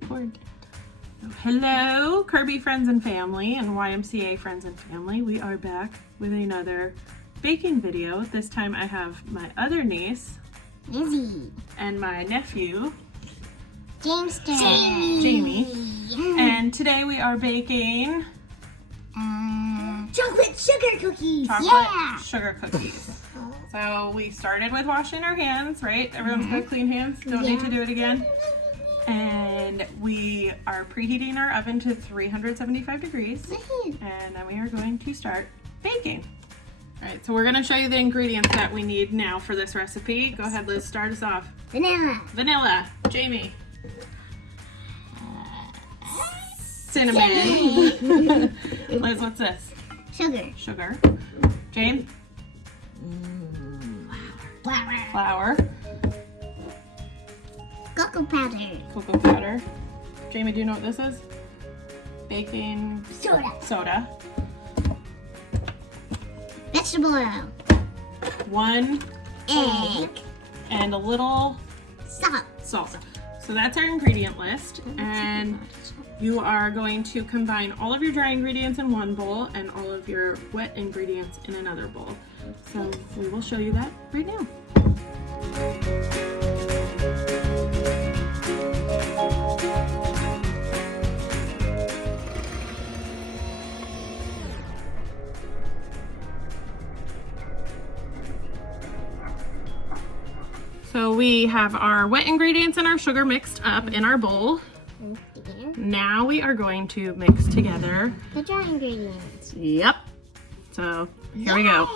record. So, hello, Kirby friends and family and YMCA friends and family. We are back with another baking video. This time I have my other niece, Lizzie, and my nephew, Jamie. And today we are baking chocolate sugar cookies. chocolate sugar cookies. So we started with washing our hands, right? Everyone's got clean hands. Don't need to do it again. And we are preheating our oven to 375 degrees. And then we are going to start baking. All right, so we're gonna show you the ingredients that we need now for this recipe. Go ahead, Liz, start us off. Vanilla. Jamie. Cinnamon. Liz, what's this? Sugar. James? Flour. Cocoa Powder. Jamie, do you know what this is? Baking soda. Vegetable oil. 1 Egg. and a little salt. So that's our ingredient list, and you are going to combine all of your dry ingredients in one bowl and all of your wet ingredients in another bowl. So we will show you that right now. So we have our wet ingredients and our sugar mixed up in our bowl. Now we are going to mix together the dry ingredients. Yep. So here we go.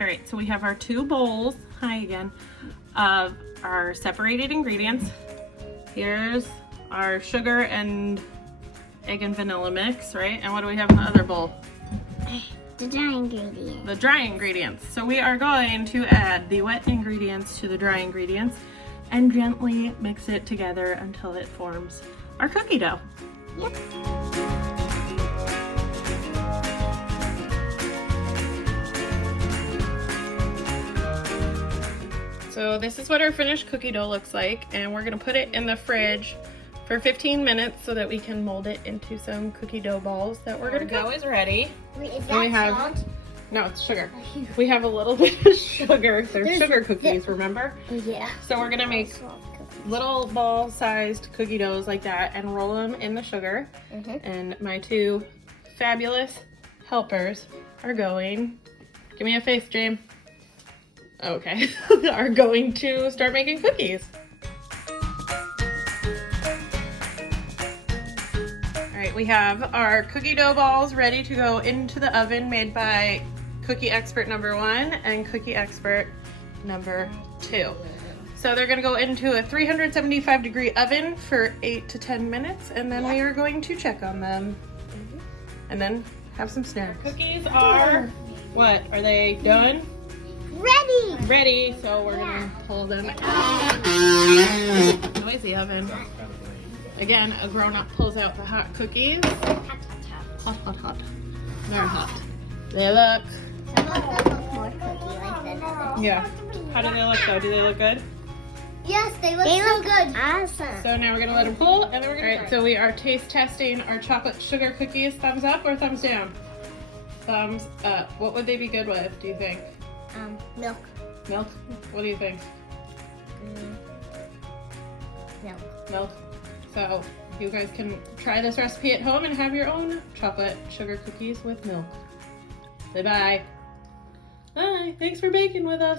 All right, so we have our 2 bowls, of our separated ingredients. Here's our sugar and egg and vanilla mix, right? And what do we have in the other bowl? The dry ingredients. The dry ingredients. So we are going to add the wet ingredients to the dry ingredients and gently mix it together until it forms our cookie dough. Yep. So this is what our finished cookie dough looks like, and we're gonna put it in the fridge for 15 minutes so that we can mold it into some cookie dough balls that we're gonna cook. Dough is ready. Wait, is And we that have, salt? no, it's sugar. We have a little bit of sugar. They're sugar cookies, remember? Oh, yeah. So we're gonna make little ball-sized cookie doughs like that and roll them in the sugar. And my 2 fabulous helpers are going, give me a face, James. Okay, are going to start making cookies. All right, we have our cookie dough balls ready to go into the oven, made by cookie expert number 1 and cookie expert number 2. So they're gonna go into a 375 degree oven for 8 to 10 minutes, and then we are going to check on them and then have some snacks. Cookies are, what, are they done? Ready, so we're gonna pull them out. Noisy oven. Again, a grown-up pulls out the hot cookies. Hot. They're hot. They look. Some of them look more cookie like than others. Yeah. How do they look though? Do they look good? Yes, they look good. Awesome. So now we're gonna let them cool, and then we're gonna. All right. So we are taste testing our chocolate sugar cookies. Thumbs up or thumbs down? Thumbs up. What would they be good with? Do you think? Milk. Milk? What do you think? Milk. So you guys can try this recipe at home and have your own chocolate sugar cookies with milk. Say bye. Bye. Thanks for baking with us.